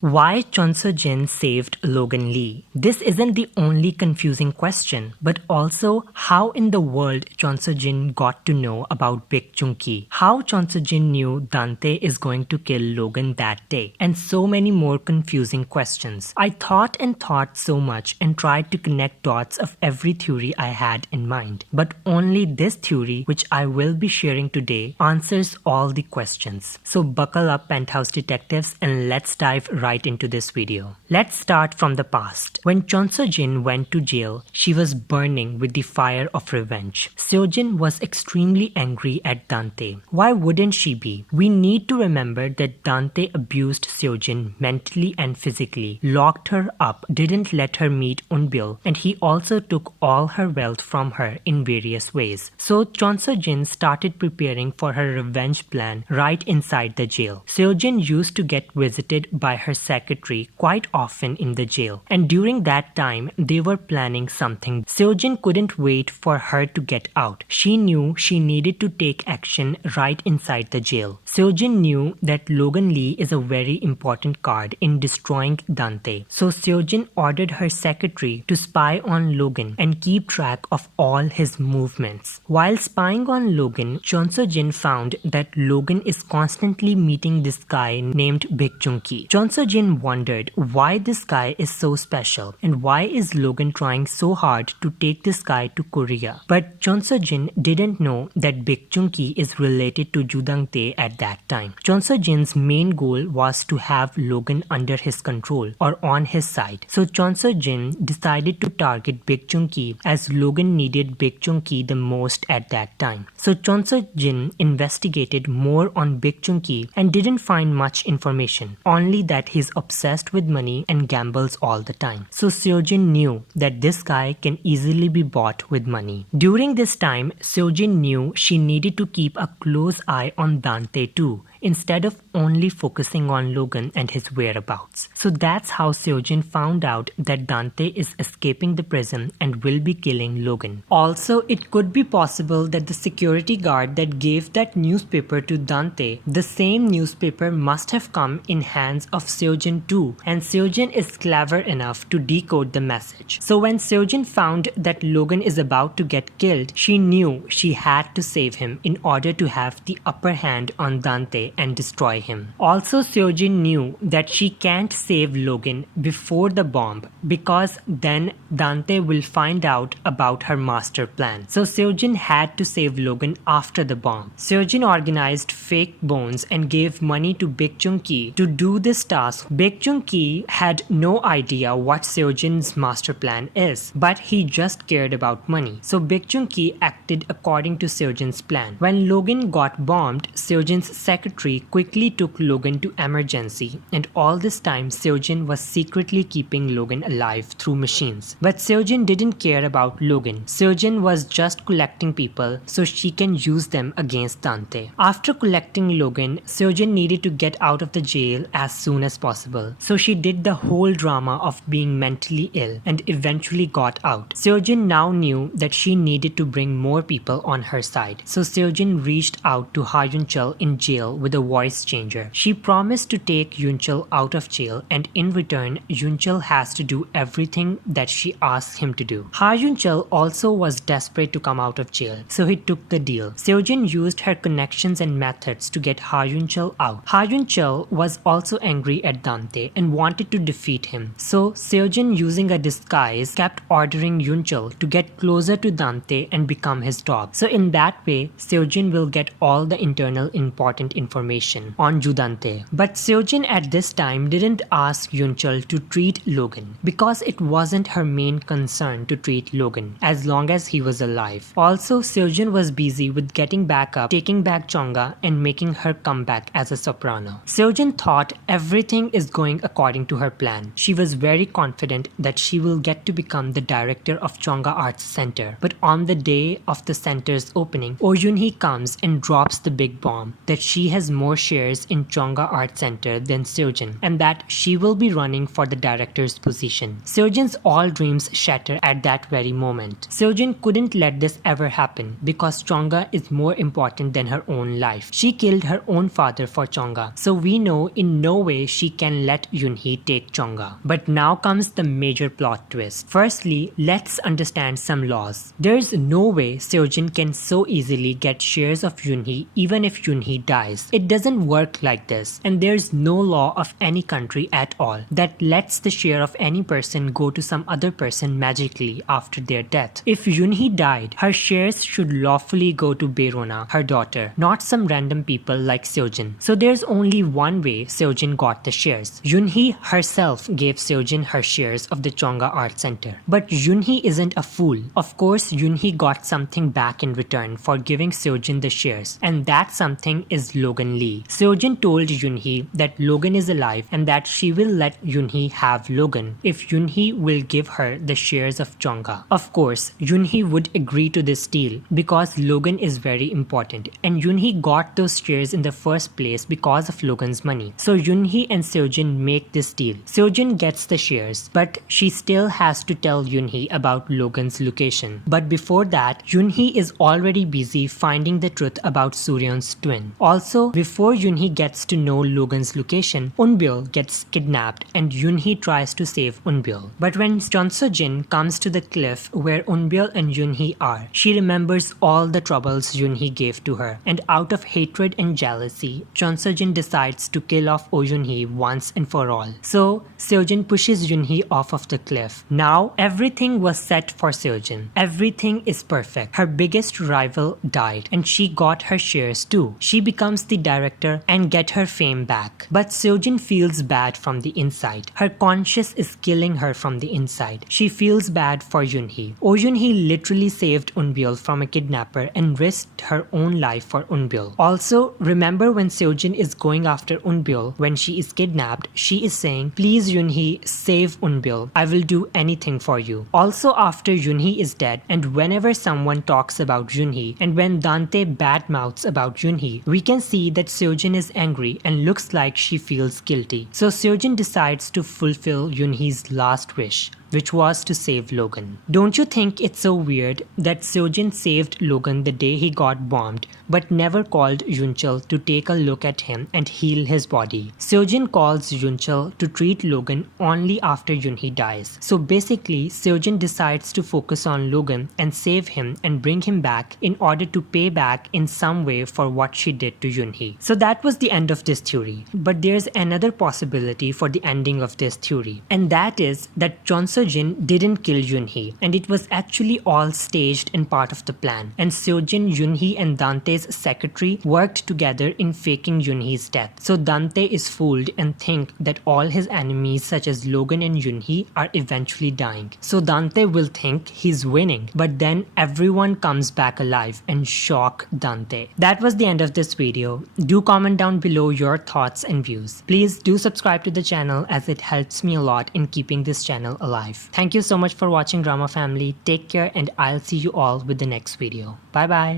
Why Cheon Seo Jin saved Logan Lee? This isn't the only confusing question, but also how in the world Cheon Seo Jin got to know about Baek Jung-ki, how Cheon Seo Jin knew Dante is going to kill Logan that day, and so many more confusing questions. I thought and thought so much and tried to connect dots of every theory I had in mind, but only this theory, which I will be sharing today, answers all the questions. So buckle up, Penthouse detectives, and let's dive right into this video. Let's start from the past. When Cheon Seo Jin went to jail, she was burning with the fire of revenge. Seo Jin was extremely angry at Dante. Why wouldn't she be? We need to remember that Dante abused Seo Jin mentally and physically, locked her up, didn't let her meet Eun Byul, and he also took all her wealth from her in various ways. So Cheon Seo Jin started preparing for her revenge plan right inside the jail. Seo Jin used to get visited by her secretary quite often in the jail, and during that time they were planning something. Seo Jin couldn't wait for her to get out. She knew she needed to take action right inside the jail. Seo Jin knew that Logan Lee is a very important card in destroying Dante, so Seo Jin ordered her secretary to spy on Logan and keep track of all his movements. While spying on Logan, Cheon Seo Jin found that Logan is constantly meeting this guy named Baek Jung-ki. Cheon Seo Jin wondered why this guy is so special and why is Logan trying so hard to take this guy to Korea. But Cheon Seo Jin didn't know that Baek Jung-ki is related to Joo Dan Tae at that time. Cheon Seo Jin's main goal was to have Logan under his control or on his side. So Cheon Seo Jin decided to target Baek Jung-ki as Logan needed Baek Jung-ki the most at that time. So Cheon Seo Jin investigated more on Baek Jung-ki and didn't find much information, only that he's obsessed with money and gambles all the time. So Seo Jin knew that this guy can easily be bought with money. During this time, Seo Jin knew she needed to keep a close eye on Dante too, instead of only focusing on Logan and his whereabouts. So that's how Seo Jin found out that Dante is escaping the prison and will be killing Logan. Also, it could be possible that the security guard that gave that newspaper to Dante, the same newspaper must have come in hands of Seo Jin too, and Seo Jin is clever enough to decode the message. So when Seo Jin found that Logan is about to get killed, she knew she had to save him in order to have the upper hand on Dante and destroy him. Also, Seo Jin knew that she can't save Logan before the bomb because then Dante will find out about her master plan. So Seo Jin had to save Logan after the bomb. Seo Jin organized fake bones and gave money to Baek Jung-ki to do this task. Baek Jung-ki had no idea what Seo Jin's master plan is, but he just cared about money. So Baek Jung-ki acted according to Seo Jin's plan. When Logan got bombed, Seo Jin's secretary quickly took Logan to emergency, and all this time Seo Jin was secretly keeping Logan alive through machines. But Seo Jin didn't care about Logan. Seo Jin was just collecting people so she can use them against Dante. After collecting Logan, Seo Jin needed to get out of the jail as soon as possible. So she did the whole drama of being mentally ill and eventually got out. Seo Jin now knew that she needed to bring more people on her side. So Seo Jin reached out to Hyung in jail with a voice changer. She promised to take Hyun out of jail, and in return, Hyun has to do everything that she asks him to do. Hyun also was desperate to come out of jail, so he took the deal. Seo Jin used her connections and methods to get Hyun out. Hyun was also angry at Dante and wanted to defeat him. So Seo Jin, using a disguise, kept ordering Hyun to get closer to Dante and become his dog. So in that way, Seo Jin will get all the internal important information on Joo Dan Tae. But Seo Jin at this time didn't ask Hyun to treat Logan because it wasn't her main concern to treat Logan as long as he was alive. Also, Seo Jin was busy with getting back up, taking back Chonga, and making her comeback as a soprano. Seo Jin thought everything is going according to her plan. She was very confident that she will get to become the director of Chonga Arts Center. But on the day of the center's opening, Yoon Hee comes and drops the big bomb that she has has more shares in Chonga Art Center than Seo Jin, and that she will be running for the director's position. Seo Jin's all dreams shatter at that very moment. Seo Jin couldn't let this ever happen because Chonga is more important than her own life. She killed her own father for Chonga, so we know in no way she can let Yun Hee take Chonga. But now comes the major plot twist. Firstly, let's understand some laws. There's no way Seo Jin can so easily get shares of Yun Hee even if Yun Hee dies. It doesn't work like this, and there's no law of any country at all that lets the share of any person go to some other person magically after their death. If Yun Hee died, her shares should lawfully go to Bae Ro Na, her daughter, not some random people like Seo Jin. So there's only one way Seo Jin got the shares. Yun Hee herself gave Seo Jin her shares of the Chonga Art Center. But Yun Hee isn't a fool. Of course, Yun Hee got something back in return for giving Seo Jin the shares, and that something is Logan Lee. Seo Jin told Yun Hee that Logan is alive and that she will let Yun Hee have Logan if Yun Hee will give her the shares of Chonga. Of course, Yun Hee would agree to this deal because Logan is very important, and Yun Hee got those shares in the first place because of Logan's money. So Yun Hee and Seo Jin make this deal. Seo Jin gets the shares, but she still has to tell Yun Hee about Logan's location. But before that, Yun Hee is already busy finding the truth about Suryeon's twin. Also, before Yun Hee gets to know Logan's location, Eun Byul gets kidnapped and Yun Hee tries to save Eun Byul. But when Cheon Seo Jin comes to the cliff where Eun Byul and Yun Hee are, she remembers all the troubles Yun Hee gave to her, and out of hatred and jealousy, Cheon Seo Jin decides to kill off Yun Hee once and for all. So Seo Jin pushes Yun Hee off of the cliff. Now everything was set for Seo Jin. Everything is perfect. Her biggest rival died and she got her shares too. She becomes the director and get her fame back. But Seo Jin feels bad from the inside. Her conscience is killing her from the inside. She feels bad for Yun Hee. Yun Hee literally saved Eun Byul from a kidnapper and risked her own life for Eun Byul. Also, remember when Seo Jin is going after Eun Byul when she is kidnapped, she is saying, "Please Yun Hee, save Eun Byul. I will do anything for you." Also, after Yun Hee is dead, and whenever someone talks about Yun Hee, and when Dante badmouths about Yun Hee, we can see that Seo Jin is angry and looks like she feels guilty. So Seo Jin decides to fulfill Yun Hee's last wish, which was to save Logan. Don't you think it's so weird that Seo Jin saved Logan the day he got bombed, but never called Yunchul to take a look at him and heal his body? Seo Jin calls Yunchul to treat Logan only after Yun Hee dies. So basically, Seo Jin decides to focus on Logan and save him and bring him back in order to pay back in some way for what she did to Yun Hee. So that was the end of this theory. But there's another possibility for the ending of this theory, and that is that Cheon Seo Jin didn't kill Yun Hee, and it was actually all staged and part of the plan. And Seo Jin, Yun Hee and Dante's secretary worked together in faking Yun Hee's death. So Dante is fooled and think that all his enemies such as Logan and Yun Hee are eventually dying. So Dante will think he's winning, but then everyone comes back alive and shock Dante. That was the end of this video. Do comment down below your thoughts and views. Please do subscribe to the channel as it helps me a lot in keeping this channel alive. Thank you so much for watching, Drama Family. Take care, and I'll see you all with the next video. Bye bye.